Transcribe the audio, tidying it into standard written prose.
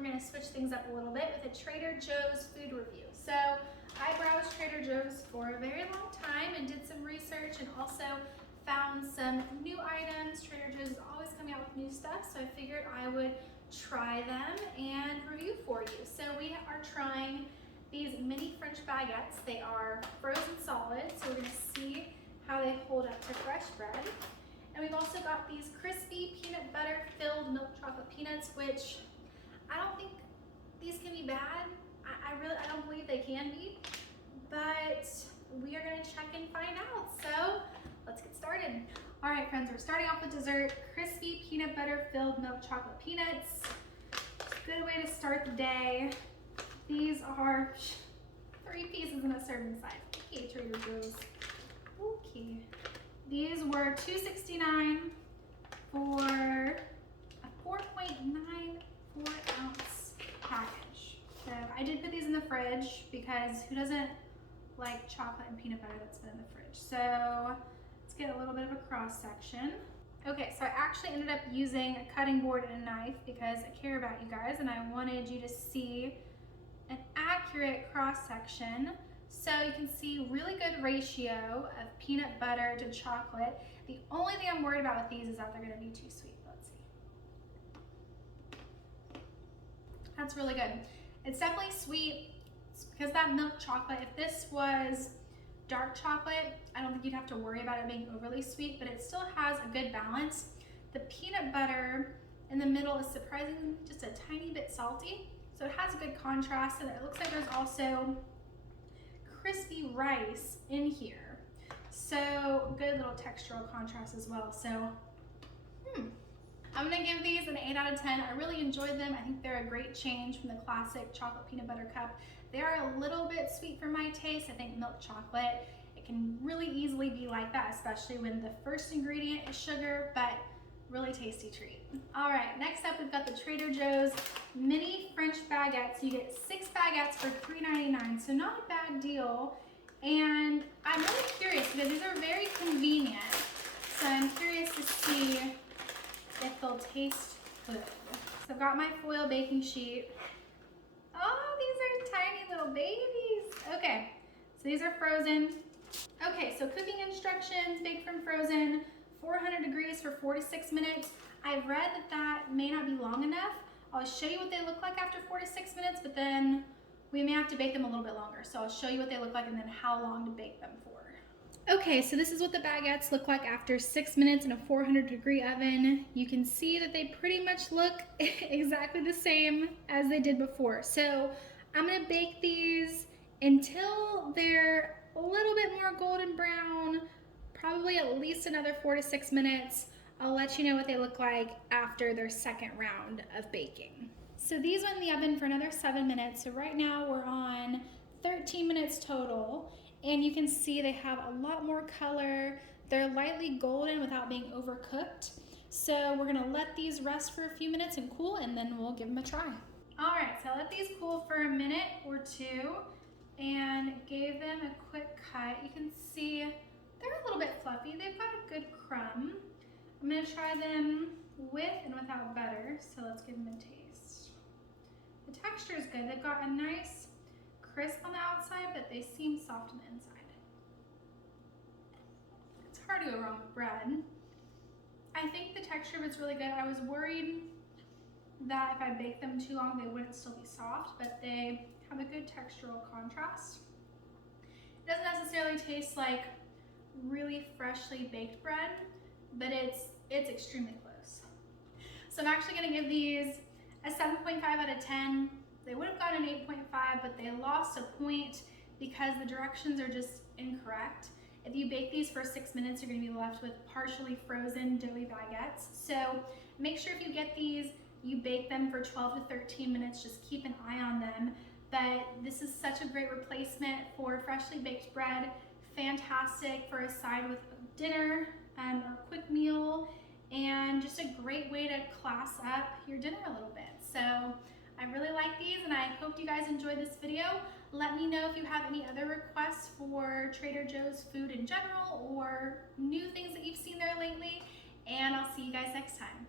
we're gonna switch things up a little bit with a Trader Joe's food review. So I browsed Trader Joe's for a very long time and did some research and also found some new items. Trader Joe's is always coming out with new stuff, so I figured I would try them and review for you. So we are trying these mini French baguettes. They are frozen solid, so we're gonna see how they hold up to fresh bread. And we've also got these crispy peanut butter filled milk chocolate peanuts, which I don't think these can be bad. I don't believe they can be, but we are gonna check and find out. So let's get started. All right, friends, we're starting off with dessert, crispy peanut butter filled milk chocolate peanuts. Good way to start the day. These are 3 pieces in a serving size. Okay, Trader Joe's. Okay. These were $2.69 for a 4.94 ounce package. So I did put these in the fridge because who doesn't like chocolate and peanut butter that's been in the fridge? So let's get a little bit of a cross section. Okay, so I actually ended up using a cutting board and a knife because I care about you guys and I wanted you to see an accurate cross section. So you can see really good ratio of peanut butter to chocolate. The only thing I'm worried about with these is that they're gonna be too sweet. Let's see. That's really good. It's definitely sweet. It's because that milk chocolate, if this was dark chocolate, I don't think you'd have to worry about it being overly sweet, but it still has a good balance. The peanut butter in the middle is surprisingly just a tiny bit salty. So it has a good contrast, and it looks like there's also crispy rice in here. So good little textural contrast as well. So I'm gonna give these an 8 out of 10. I really enjoyed them. I think they're a great change from the classic chocolate peanut butter cup. They are a little bit sweet for my taste. I think milk chocolate, it can really easily be like that, especially when the first ingredient is sugar, but really tasty treat. All right, next up we've got the Trader Joe's mini French baguettes. You get 6 baguettes for $3.99, so not a bad deal. And I'm really curious because these are very convenient. So I'm curious to see if they'll taste good. So I've got my foil baking sheet. Oh, these are tiny little babies. Okay, so these are frozen. Okay, so cooking instructions, bake from frozen, 400 degrees for 4 to 6 minutes. I've read that that may not be long enough. I'll show you what they look like after 4 to 6 minutes, but then we may have to bake them a little bit longer. So I'll show you what they look like and then how long to bake them for. Okay, so this is what the baguettes look like after 6 minutes in a 400-degree oven. You can see that they pretty much look exactly the same as they did before. So I'm gonna bake these until they're a little bit more golden brown, probably at least another 4 to 6 minutes. I'll let you know what they look like after their second round of baking. So these went in the oven for another 7 minutes. So right now we're on 13 minutes total. And you can see they have a lot more color. They're lightly golden without being overcooked. So we're gonna let these rest for a few minutes and cool, and then we'll give them a try. All right, so I let these cool for a minute or two and gave them a quick cut. You can see they're a little bit fluffy. They've got a good crumb. I'm gonna try them with and without butter, so let's give them a taste. The texture is good. They've got a nice crisp on the outside, but they seem soft on the inside. It's hard to go wrong with bread. I think the texture of it's really good. I was worried that if I baked them too long, they wouldn't still be soft, but they have a good textural contrast. It doesn't necessarily taste like really freshly baked bread, but it's extremely close. So I'm actually gonna give these a 7.5 out of 10. They would have gotten an 8.5, but they lost a point because the directions are just incorrect. If you bake these for 6 minutes, you're gonna be left with partially frozen doughy baguettes. So make sure if you get these, you bake them for 12 to 13 minutes, just keep an eye on them. But this is such a great replacement for freshly baked bread, fantastic for a side with dinner or quick meal, and just a great way to class up your dinner a little bit. So I really like these and I hope you guys enjoyed this video. Let me know if you have any other requests for Trader Joe's food in general or new things that you've seen there lately, and I'll see you guys next time.